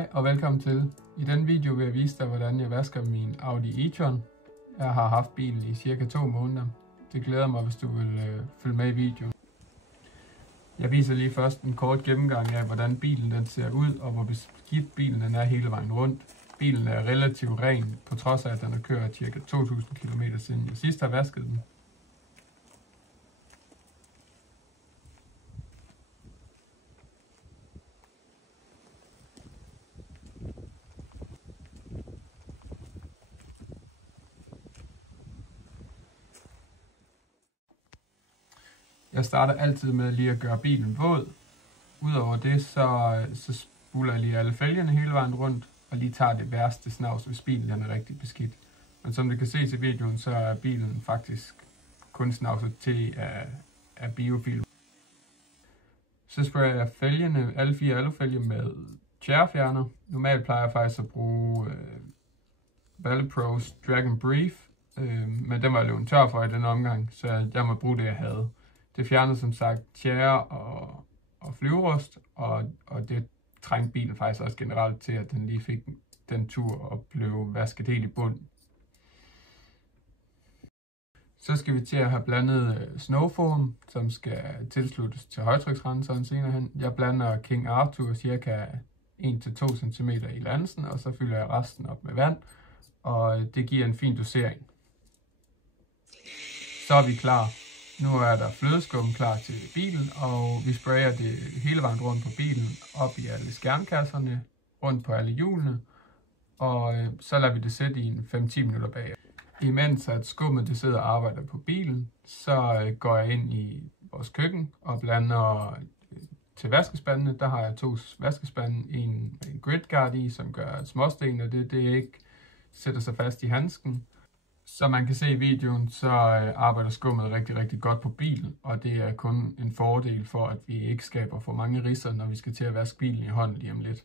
Hej og velkommen til. I denne video vil jeg vise dig, hvordan jeg vasker min Audi e-tron. Jeg har haft bilen i cirka 2 måneder. Det glæder mig, hvis du vil følge med i videoen. Jeg viser lige først en kort gennemgang af, hvordan bilen den ser ud, og hvor beskidt bilen den er hele vejen rundt. Bilen er relativt ren, på trods af, at den har kørt ca. 2000 km siden jeg sidst har vasket den. Jeg starter altid med lige at gøre bilen våd. Udover det, så spuler jeg lige alle fælgerne hele vejen rundt, og lige tager det værste snavs, hvis bilen den er rigtig beskidt. Men som du kan se i videoen, så er bilen faktisk kun snavset til af biofilm. Så sprayer jeg fælgerne, alle 4 alufælge med tjærefjerner. Normalt plejer jeg faktisk at bruge Valipros Dragon Brief, men den var løbet tør for i den omgang, så jeg må bruge det, jeg havde. Det fjerner som sagt tjære og flyverust, og det trængte bilen faktisk også generelt til, at den lige fik den tur og blev vasket helt i bund. Så skal vi til at have blandet snowfoam, som skal tilsluttes til højtryksrenseren senere hen. Jeg blander King Arthur cirka 1-2 cm i lansen, og så fylder jeg resten op med vand, og det giver en fin dosering. Så er vi klar. Nu er der flødeskum klar til bilen, og vi sprayer det hele vejen rundt på bilen, op i alle skærmkasserne, rundt på alle hjulene, og så lader vi det sætte i en 5-10 minutter bag. Imens at skummet det sidder og arbejder på bilen, så går jeg ind i vores køkken og blander til vaskespandene. Der har jeg 2 vaskespande, en gridguard i, som gør småsten, og det ikke sætter sig fast i handsken. Som man kan se i videoen, så arbejder skummet rigtig godt på bilen, og det er kun en fordel for, at vi ikke skaber for mange ridser, når vi skal til at vaske bilen i hånden lige om lidt.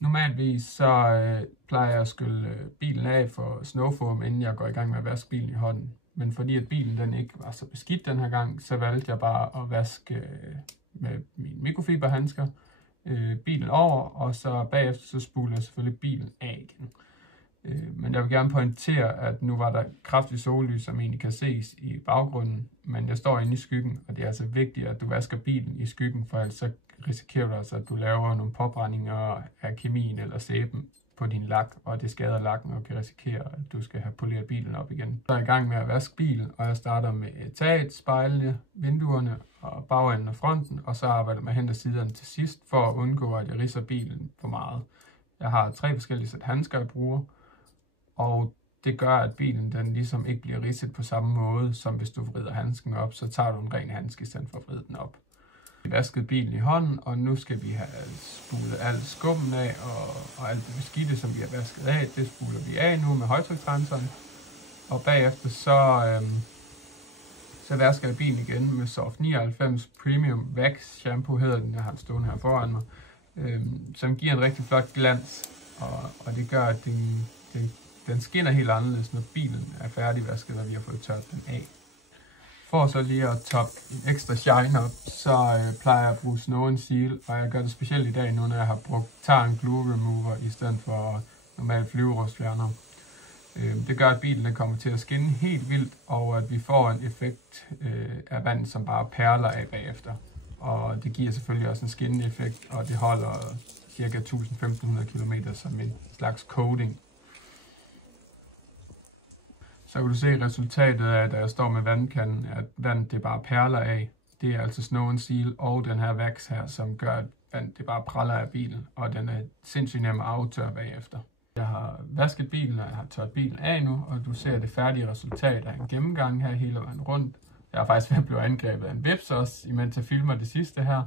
Normalvis så plejer jeg at skylle bilen af for snowfoam, inden jeg går i gang med at vaske bilen i hånden. Men fordi at bilen den ikke var så beskidt den her gang, så valgte jeg bare at vaske med mine mikrofiberhandsker bilen over, og så bagefter så spuler jeg selvfølgelig bilen af igen. Men jeg vil gerne pointere, at nu var der kraftig sollys, som egentlig kan ses i baggrunden, men jeg står inde i skyggen, og det er altså vigtigt, at du vasker bilen i skyggen, for ellers så risikerer du altså, at du laver nogle påbrændinger af kemien eller sæben på din lak, og det skader lakken og kan risikere, at du skal have poleret bilen op igen. Så er jeg i gang med at vaske bilen, og jeg starter med taget, spejlene, vinduerne og bagenden og fronten, og så arbejder jeg med hen ad siderne til sidst, for at undgå, at jeg ridser bilen for meget. Jeg har 3 forskellige sæt handsker, jeg bruger, og det gør, at bilen den ligesom ikke bliver ridset på samme måde, som hvis du vrider handsken op, så tager du en ren handske i stedet for at vride den op. Vi vaskede bilen i hånden, og nu skal vi have spulet alt skummen af, og alt det beskidte, som vi har vasket af, det spuler vi af nu med højtryksrenseren. Og bagefter så vasker jeg bilen igen med Soft 99 Premium Wax Shampoo, hedder den, jeg har den stående her foran mig, som giver en rigtig flot glans, og det gør, at den skinner helt anderledes, når bilen er færdigvasket, og vi har fået tørt den af. For så lige at toppe en ekstra shine op, så plejer jeg at bruge Snow & Seal, og jeg gør det specielt i dag, nu når jeg har brugt Tarn Glue Remover i stedet for normal flyverustfjerner. Det gør, at bilen den kommer til at skinne helt vildt, og at vi får en effekt af vand, som bare perler af bagefter. Og det giver selvfølgelig også en skinnende effekt, og det holder ca. 1500 km som en slags coating. Så kan du se resultatet af, da jeg står med vandkanden, at vandet det bare perler af. Det er altså Snow & Seal og den her wax her, som gør, at vandet det bare praller af bilen, og den er sindssygt nem at aftørre bagefter. Jeg har vasket bilen, og jeg har tørret bilen af nu, og du ser det færdige resultat af en gennemgang her hele vejen rundt. Jeg har faktisk ved at blive angrebet af en hveps også, imens jeg filmer det sidste her.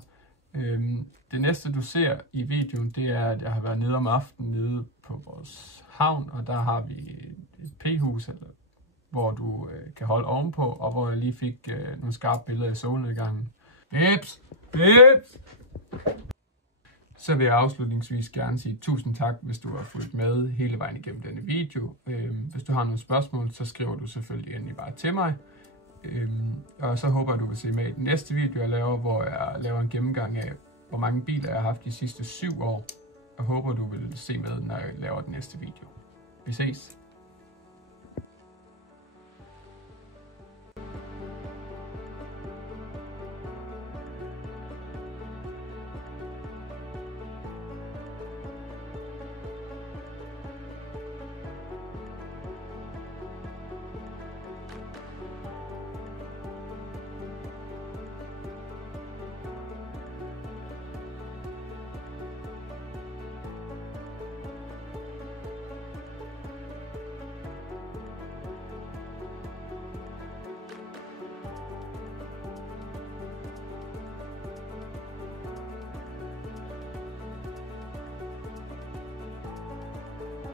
Det næste du ser i videoen, det er, at jeg har været nede om aftenen nede på vores havn, og der har vi et p-hus, hvor du kan holde ovenpå, og hvor jeg lige fik nogle skarpe billeder af solnedgangen. Bips! Bips! Så vil jeg afslutningsvis gerne sige tusind tak, hvis du har fulgt med hele vejen igennem denne video. Hvis du har nogle spørgsmål, så skriver du selvfølgelig endelig bare til mig. Og så håber jeg, du vil se med i den næste video, jeg laver, hvor jeg laver en gennemgang af, hvor mange biler jeg har haft de sidste 7 år. Jeg håber, du vil se med, når jeg laver den næste video. Vi ses!